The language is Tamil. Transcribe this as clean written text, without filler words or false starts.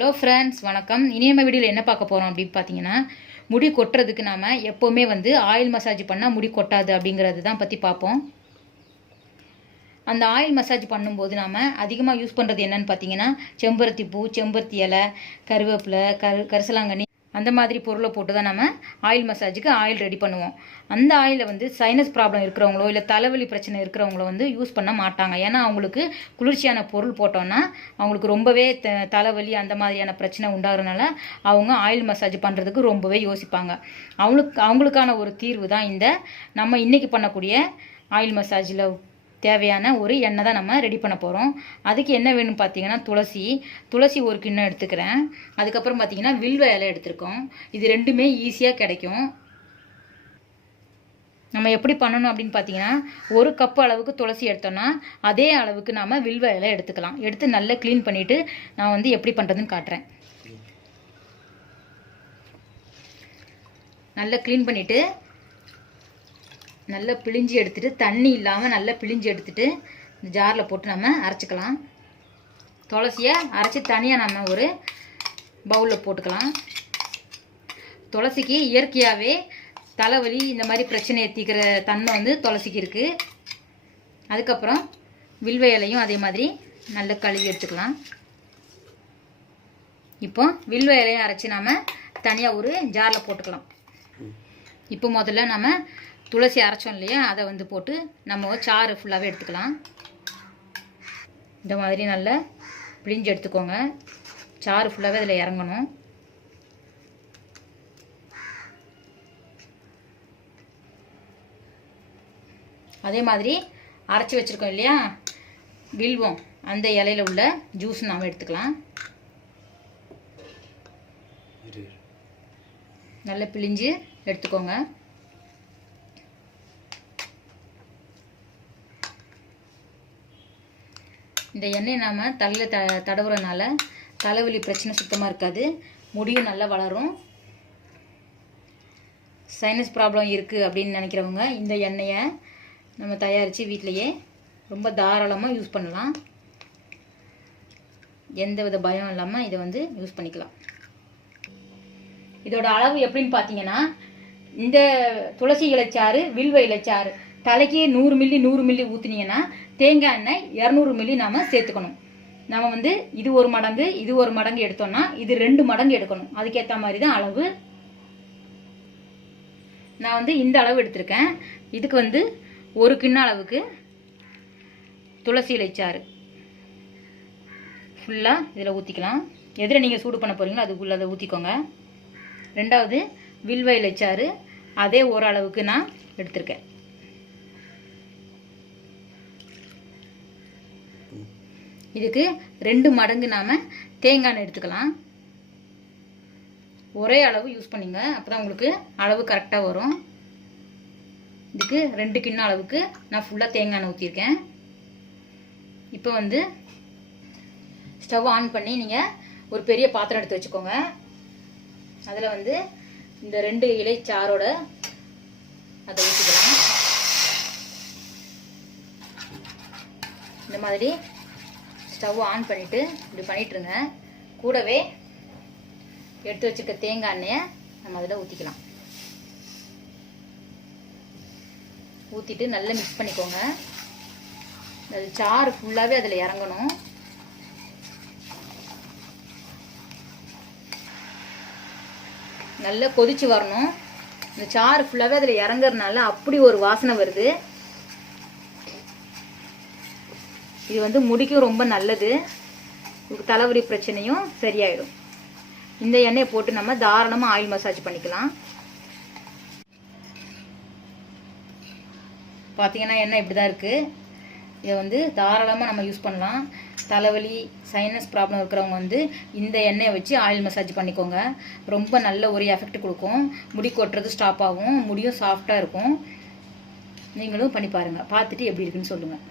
ஹலோ ஃப்ரெண்ட்ஸ், வணக்கம். இனி நம்ம வீடியோவில் என்ன பார்க்க போகிறோம் அப்படின்னு பார்த்தீங்கன்னா, முடி கொட்டுறதுக்கு நாம் எப்போவுமே ஆயில் மசாஜ் பண்ணால் முடி கொட்டாது அப்படிங்கிறது தான் பற்றி பார்ப்போம். அந்த ஆயில் மசாஜ் பண்ணும்போது நாம் அதிகமாக யூஸ் பண்ணுறது என்னன்னு பார்த்தீங்கன்னா, செம்பருத்தி பூ, செம்பருத்தி இலை, கருவேப்பிலை, கரிசலாங்கண்ணி அந்த மாதிரி பொருளை போட்டு தான் நம்ம ஆயில் மசாஜுக்கு ஆயில் ரெடி பண்ணுவோம். அந்த ஆயிலை சைனஸ் ப்ராப்ளம் இருக்கிறவங்களோ இல்லை தலைவலி பிரச்சனை இருக்கிறவங்களோ யூஸ் பண்ண மாட்டாங்க. ஏன்னா அவங்களுக்கு குளிர்ச்சியான பொருள் போட்டோன்னா அவங்களுக்கு ரொம்பவே தலைவலி அந்த மாதிரியான பிரச்சனை உண்டாகிறதுனால அவங்க ஆயில் மசாஜ் பண்ணுறதுக்கு ரொம்பவே யோசிப்பாங்க. அவங்களுக்கான ஒரு தீர்வு தான் இந்த நம்ம இன்றைக்கி பண்ணக்கூடிய ஆயில் மசாஜில் தேவையான ஒரு எண்ணெய் தான் நம்ம ரெடி பண்ண போகிறோம். அதுக்கு என்ன வேணும்னு பார்த்தீங்கன்னா, துளசி ஒரு கிண்ணம் எடுத்துக்கிறேன். அதுக்கப்புறம் பார்த்தீங்கன்னா வில்வ இலை எடுத்துருக்கோம். இது ரெண்டுமே ஈஸியாக கிடைக்கும். நம்ம எப்படி பண்ணணும் அப்படின்னு பார்த்தீங்கன்னா, ஒரு கப் அளவுக்கு துளசி எடுத்தோம்னா அதே அளவுக்கு நாம் வில்வ இலை எடுத்துக்கலாம். எடுத்து நல்லா க்ளீன் பண்ணிவிட்டு நான் எப்படி பண்ணுறதுன்னு காட்டுறேன். நல்லா க்ளீன் பண்ணிவிட்டு நல்லா பிழிஞ்சு எடுத்துகிட்டு, தண்ணி இல்லாமல் நல்லா பிழிஞ்சு எடுத்துகிட்டு இந்த ஜாரில் போட்டு நம்ம அரைச்சிக்கலாம். துளசியை அரைச்சி தனியாக நம்ம ஒரு பவுலில் போட்டுக்கலாம். துளசிக்கு இயற்கையாகவே தலைவலி இந்த மாதிரி பிரச்சனையை தீக்கிற தன்மை துளசிக்கு இருக்குது. அதுக்கப்புறம் வில்வ இலையும் அதே மாதிரி நல்லா கழுவி எடுத்துக்கலாம். இப்போ வில்வ இலையும் அரைச்சி நாம் தனியாக ஒரு ஜாரில் போட்டுக்கலாம். இப்போ முதல்ல நம்ம துளசி அரைச்சோம் இல்லையா, அதை போட்டு நம்ம சாறு ஃபுல்லாகவே எடுத்துக்கலாம். இந்த மாதிரி நல்லா பிழிஞ்சு எடுத்துக்கோங்க. சாறு ஃபுல்லாகவே அதில் இறங்கணும். அதே மாதிரி அரைச்சி வச்சுருக்கோம் இல்லையா வில்வம், அந்த இலையில் உள்ள ஜூஸ் நாம் எடுத்துக்கலாம். நல்லா பிழிஞ்சு எடுத்துக்கோங்க. இந்த எண்ணெயை நாம் தலையில் தடவுறதுனால தலைவலி பிரச்சனை சுத்தமாக இருக்காது, முடியும் நல்லா வளரும். சைனஸ் ப்ராப்ளம் இருக்குது அப்படின்னு நினைக்கிறவங்க இந்த எண்ணெயை நம்ம தயாரித்து வீட்டிலையே ரொம்ப தாராளமாக யூஸ் பண்ணலாம். எந்த வித பயம் இல்லாமல் இதை யூஸ் பண்ணிக்கலாம். இதோட அளவு எப்படின்னு பார்த்தீங்கன்னா, இந்த துளசி இலைச்சாறு, வில்வ இலைச்சாறு தலைக்கு 100 மில்லி ஊற்றினீங்கன்னா தேங்காய் எண்ணெய் 200 மில்லி நாம் சேர்த்துக்கணும். நம்ம இது ஒரு மடங்கு இது ஒரு மடங்கு எடுத்தோம்னா இது 2 மடங்கு எடுக்கணும். அதுக்கேற்ற மாதிரி தான் அளவு. நான் இந்த அளவு எடுத்திருக்கேன். இதுக்கு ஒரு கிண்ண அளவுக்கு துளசி இலைச்சாறு ஃபுல்லாக இதில் ஊற்றிக்கலாம். எதில் நீங்கள் சூடு பண்ண போகிறீங்களோ அதுக்குள்ளே அதை ஊற்றிக்கோங்க. ரெண்டாவது வில்வ இலைச்சாறு அதே ஓரளவுக்கு நான் எடுத்திருக்கேன். இதுக்கு 2 மடங்கு நாம் தேங்காய் எண்ணெய் எடுத்துக்கலாம். ஒரே அளவு யூஸ் பண்ணிங்க, அப்போ தான் உங்களுக்கு அளவு கரெக்டாக வரும். இதுக்கு 2 கிண்ண அளவுக்கு நான் ஃபுல்லாக தேங்காய் எண்ணெய் ஊற்றிருக்கேன். இப்போ ஸ்டவ் ஆன் பண்ணி நீங்கள் ஒரு பெரிய பாத்திரம் எடுத்து வச்சுக்கோங்க. அதில் இந்த 2 இலைச்சாரோட அதை ஊற்றிக்கலாம். இந்த மாதிரி ஸ்டவ் ஆன் பண்ணிவிட்டு இப்படி பண்ணிட்டுருங்க. கூடவே எடுத்து வச்சுக்க தேங்காய் எண்ணெயை நம்ம அதில் ஊற்றிக்கலாம். ஊற்றிட்டு நல்லா மிக்ஸ் பண்ணிக்கோங்க. அது சாறு ஃபுல்லாகவே அதில் இறங்கணும். நல்லா கொதிச்சு வரணும். இந்த சாறு ஃபுல்லாகவே அதில் இறங்குறதுனால அப்படி ஒரு வாசனை வருது. இது முடிக்கும் ரொம்ப நல்லது. தலைவலி பிரச்சனையும் சரியாயிடும். இந்த எண்ணெயை போட்டு நம்ம தாராளமாக ஆயில் மசாஜ் பண்ணிக்கலாம். பார்த்தீங்கன்னா எண்ணெய் இப்படி தான் இருக்குது. இதை தாராளமாக நம்ம யூஸ் பண்ணலாம். தலைவலி சைனஸ் ப்ராப்ளம் இருக்கிறவங்க இந்த எண்ணெயை வச்சு ஆயில் மசாஜ் பண்ணிக்கோங்க. ரொம்ப நல்ல ஒரு எஃபெக்ட் கொடுக்கும். முடி கொட்டுறது ஸ்டாப் ஆகும், முடியும் சாஃப்டாக இருக்கும். நீங்களும் பண்ணி பாருங்கள். பார்த்துட்டு எப்படி இருக்குன்னு சொல்லுங்கள்.